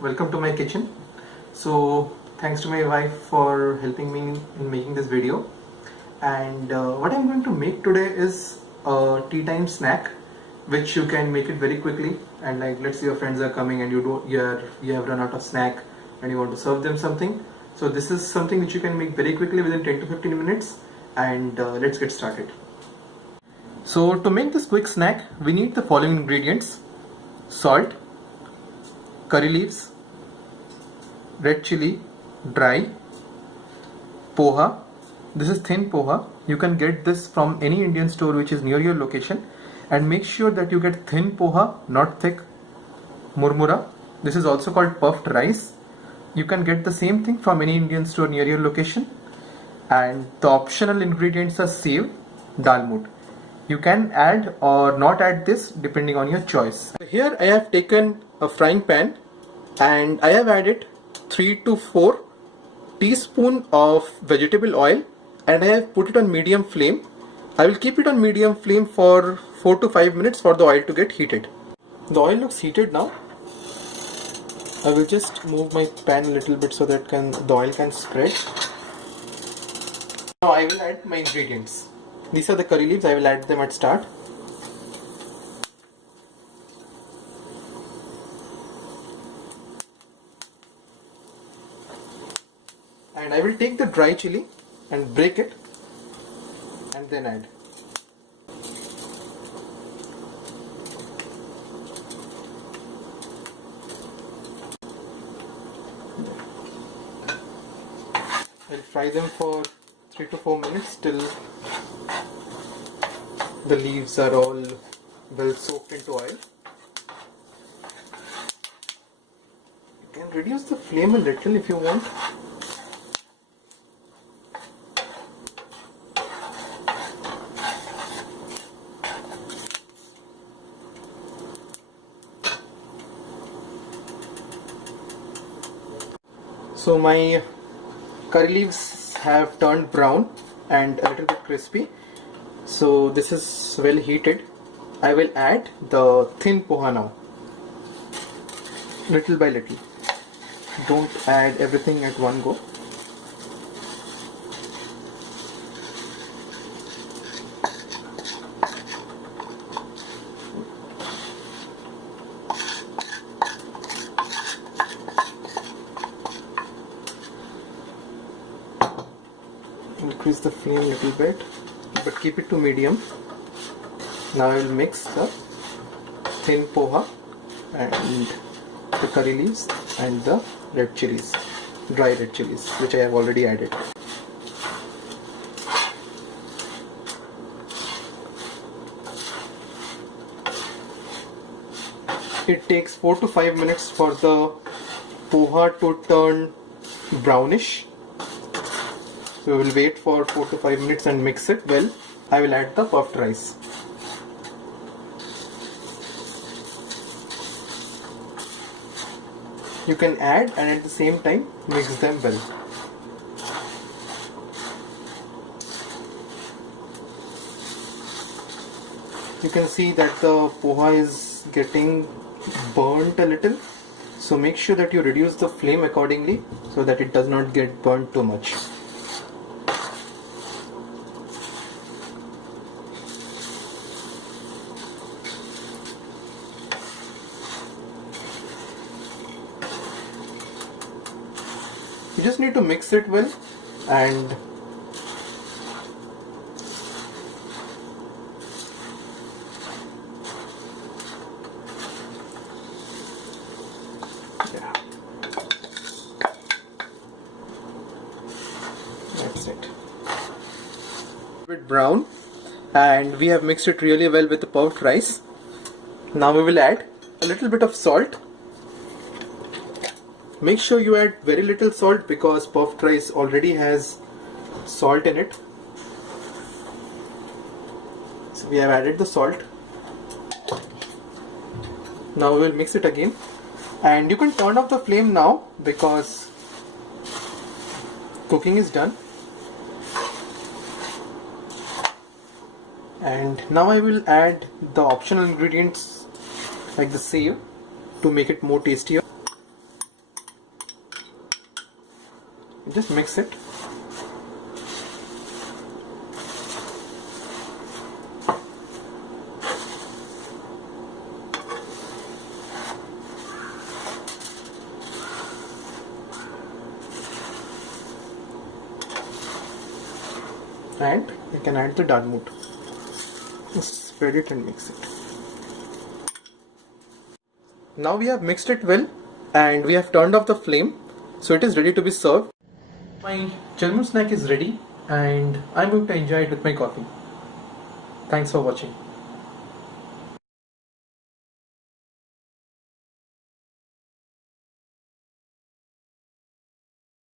Welcome to my kitchen. So thanks to my wife for helping me in making this video. And what I'm going to make today is a tea time snack, which you can make it very quickly. And like, let's say your friends are coming and you have run out of snack and you want to serve them something. So this is something which you can make very quickly within 10 to 15 minutes. And let's get started. So to make this quick snack, we need the following ingredients: salt, curry leaves, red chili, dry, poha. This is thin poha. You can get this from any Indian store which is near your location, and make sure that you get thin poha, not thick. Murmura. This is also called puffed rice. You can get the same thing from any Indian store near your location. And the optional ingredients are sev, dalmoot. You can add or not add this depending on your choice. Here I have taken a frying pan and I have added 3 to 4 teaspoon of vegetable oil and I have put it on medium flame. I will keep it on medium flame for 4 to 5 minutes for the oil to get heated. The oil looks heated now. I will just move my pan a little bit so that the oil can spread. Now I will add my ingredients. These are the curry leaves. I will add them at start. And I will take the dry chili and break it and then add. I'll fry them for 3 to 4 minutes till the leaves are all well soaked into oil. You can reduce the flame a little if you want. So my curry leaves have turned brown and a little bit crispy. So this is well heated. I will add the thin poha now, little by little. Don't add everything at one go. Increase the flame a little bit, but keep it to medium. Now I will mix the thin poha and the curry leaves and the red chilies, dry red chilies, which I have already added. It takes 4 to 5 minutes for the poha to turn brownish. So we will wait for 4 to 5 minutes and mix it well. I will add the puffed rice. You can add and at the same time mix them well. You can see that the poha is getting burnt a little. So make sure that you reduce the flame accordingly so that it does not get burnt too much. You just need to mix it well and yeah, that's it. A bit brown, and we have mixed it really well with the puffed rice. Now we will add a little bit of salt. Make sure you add very little salt because puffed rice already has salt in it. So we have added the salt. Now we will mix it again, and you can turn off the flame now because cooking is done. And now I will add the optional ingredients like the sev to make it more tastier. Just mix it. And you can add the dal moot. Just spread it and mix it. Now we have mixed it well and we have turned off the flame, so it is ready to be served. My Jalmun snack is ready and I'm going to enjoy it with my coffee. Thanks for watching.